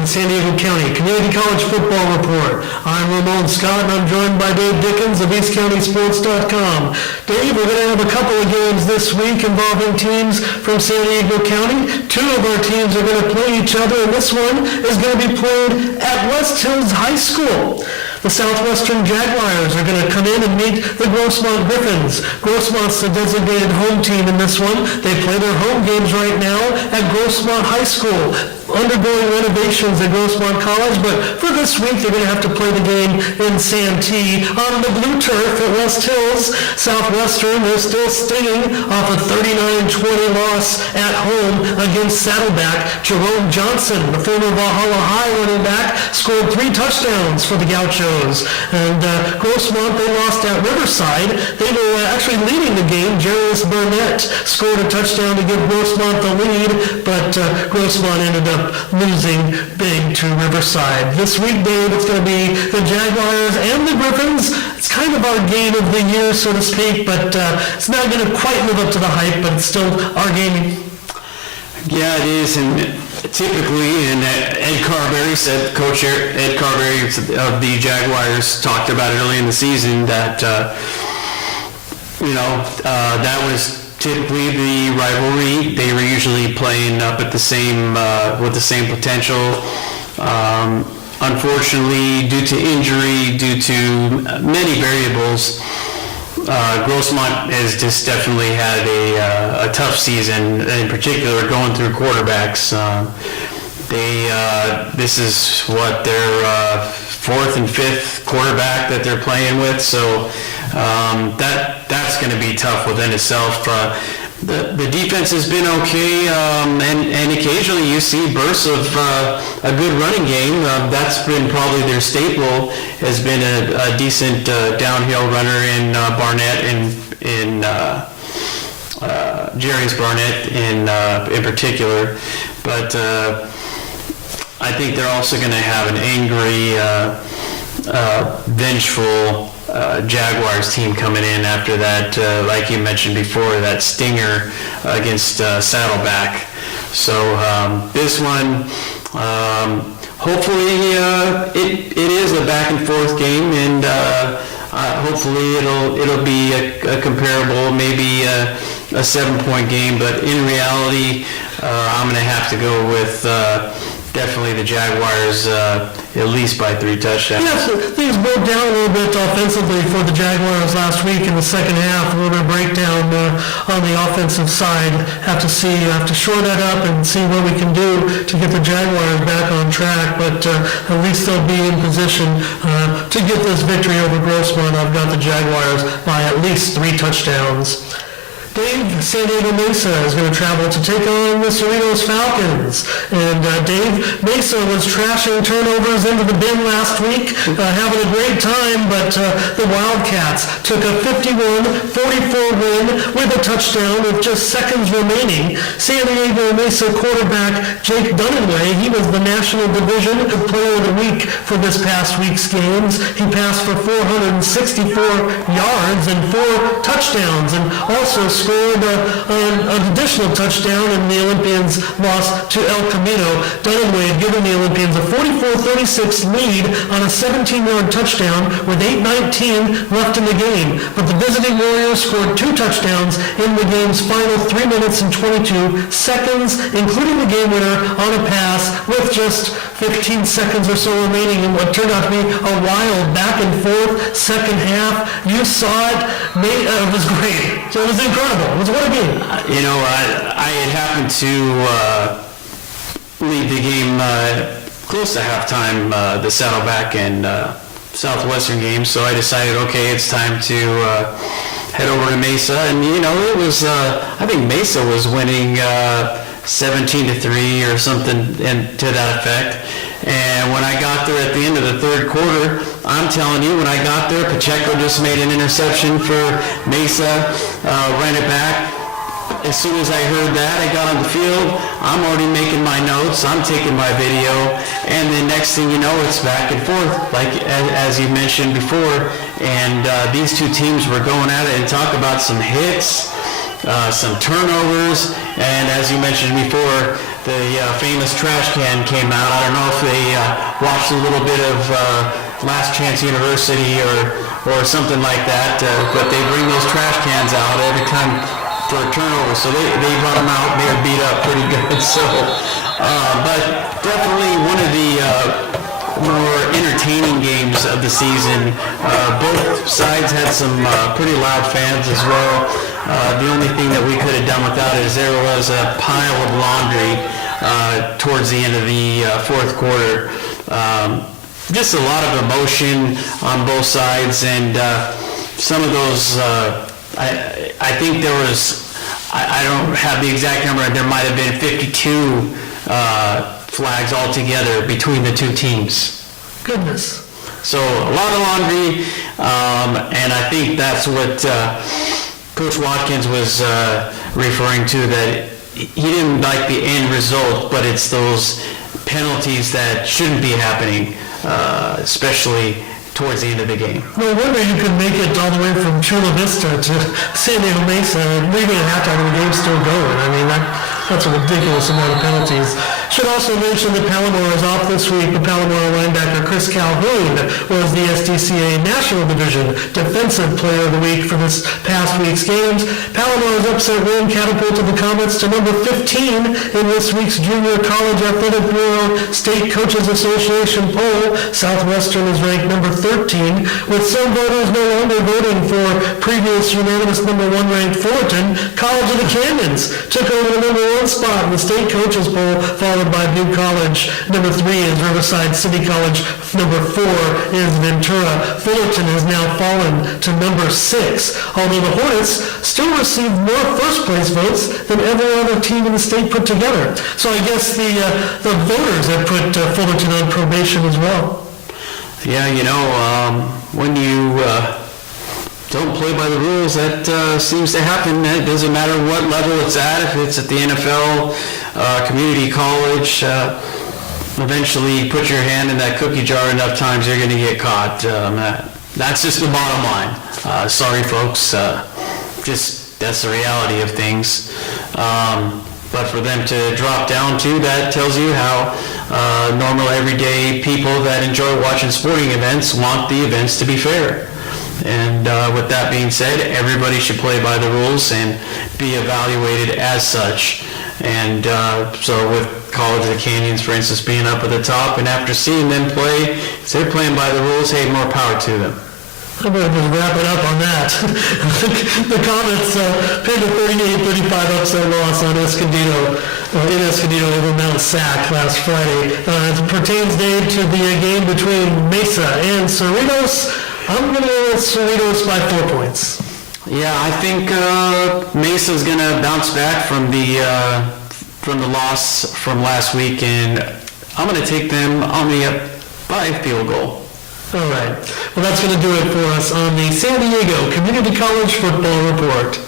the San Diego County Community College Football Report. I'm Ramon Scott, and I'm joined by Dave Dickens of EastCountySports.com. Dave, we're going to have a couple of games this week involving teams from San Diego County. Two of our teams are going to play each other, and this one is going to be played at West Hills High School. The Southwestern Jaguars are going to come in and meet the Grossmont Griffins. Grossmont's the designated home team in this one. They play their home games right now at Grossmont High School, undergoing renovations at Grossmont College, but for this week they're going to have to play the game in Santee on the blue turf at West Hills. Southwestern, they're still stinging off a 39-20 loss at home against Saddleback. Jerome Johnson, the former Valhalla High running back, scored 3 touchdowns for the Gauchos. And Grossmont, they lost at Riverside. They were actually leading the game. Jarius Burnett scored a touchdown to give Grossmont the lead, but Grossmont ended up losing big to Riverside. This week, Dave, it's going to be the Jaguars and the Griffins. It's kind of our game of the year, so to speak, but it's not going to quite live up to the hype, but it's still our game. Yeah, it is, and typically, and Ed Carberry said, Coach Ed Carberry of the Jaguars talked about it early in the season that, that was typically the rivalry. They were usually playing up at the same, with the same potential. Unfortunately, due to injury, due to many variables, Grossmont has just definitely had a tough season, in particular going through quarterbacks. This is what their 4th and 5th quarterback that they're playing with, so that's going to be tough within itself. The defense has been okay, and occasionally you see bursts of a good running game. That's been probably their staple, has been a decent downhill runner in Barnett in Jarius Barnett in particular. But I think they're also going to have an angry, vengeful Jaguars team coming in after that, like you mentioned before, that stinger against Saddleback. So this one, hopefully it is a back and forth game, and hopefully it'll be a comparable, maybe a 7-point game. But in reality, I'm going to have to go with definitely the Jaguars, at least by 3 touchdowns. Yeah, so things broke down a little bit offensively for the Jaguars last week in the second half. A little bit of breakdown on the offensive side. Have to shore that up and see what we can do to get the Jaguars back on track. But at least they'll be in position to get this victory over Grossmont. I've got the Jaguars by at least 3 touchdowns. Dave, San Diego Mesa is going to travel to take on the Cerritos Falcons. And Dave, Mesa was trashing turnovers into the bin last week, having a great time, but the Wildcats took a 51-44 win with a touchdown with just seconds remaining. San Diego Mesa quarterback Jake Dunaway, he was the National Division Player of the Week for this past week's games. He passed for 464 yards and 4 touchdowns, and also scored an additional touchdown, and the Olympians lost to El Camino. Dunaway had given the Olympians a 44-36 lead on a 17-yard touchdown with 8:19 left in the game. But the visiting Warriors scored 2 touchdowns in the game's final 3 minutes and 22 seconds, including the game winner on a pass with just 15 seconds or so remaining in what turned out to be a wild back and forth second half. You saw it. It was great. So it was incredible. It was what a game. I had happened to leave the game close to halftime, the Saddleback and Southwestern game, so I decided, okay, it's time to head over to Mesa. And it was I think Mesa was winning 17-3 or something, and to that effect. And when I got there at the end of the third quarter, I'm telling you, when I got there, Pacheco just made an interception for Mesa, ran it back. As soon as I heard that, I got on the field. I'm already making my notes. I'm taking my video. And then next thing you know, it's back and forth, like as you mentioned before. And these two teams were going at it, and talk about some hits, some turnovers, and as you mentioned before, famous trash can came out. I don't know if they watched a little bit of Last Chance University or something like that, but they bring those trash cans out every time for a turnover. So they brought them out. They were beat up pretty good. So, but definitely one of the more entertaining games of the season. Both sides had some pretty loud fans as well. The only thing that we could have done without it is there was a pile of laundry towards the end of the fourth quarter. Just a lot of emotion on both sides, and some of those, I think there was, I don't have the exact number, there might have been 52 flags altogether between the two teams. Goodness. So a lot of laundry, and I think that's what Coach Watkins was referring to, that he didn't like the end result, but it's those penalties that shouldn't be happening, especially towards the end of the game. No wonder you could make it all the way from Chula Vista to San Diego Mesa and leaving at halftime and the game's still going. I mean, that's a ridiculous amount of penalties. Should also mention that Palomar is off this week. The Palomar linebacker Chris Calhoun was the SDCA National Division Defensive Player of the Week for this past week's games. Palomar's upset win catapulted the Comets to number 15 in this week's Junior College Athletic Bureau State Coaches Association poll. Southwestern is ranked number 13, with some voters no longer voting for previous unanimous number 1 ranked Fullerton. College of the Canyons took over the number 1 spot in the state coaches poll, followed by Butte College. Number 3 is Riverside City College. Number 4 is Ventura. Fullerton has now fallen to number 6, although the Hornets still received more first place votes than every other team in the state put together. So I guess the voters have put Fullerton on probation as well. Yeah, you know, when you don't play by the rules, that seems to happen. It doesn't matter what level it's at, if it's at the NFL, community college, eventually you put your hand in that cookie jar enough times, you're going to get caught. That's just the bottom line. Sorry, folks. That's the reality of things. But for them to drop down to that tells you how normal, everyday people that enjoy watching sporting events want the events to be fair. And with that being said, everybody should play by the rules and be evaluated as such. And so with College of the Canyons, for instance, being up at the top, and after seeing them play, if they're playing by the rules, hey, more power to them. I'm going to just wrap it up on that. The Comets picked a 38-35 upset loss on Escondido, in Escondido over Mount Sac last Friday. As it pertains, Dave, to the game between Mesa and Cerritos, I'm going to go with Cerritos by 4 points. Yeah, I think Mesa's going to bounce back from the loss from last week, and I'm going to take them on the up by a field goal. All right. Well, that's going to do it for us on the San Diego Community College Football Report.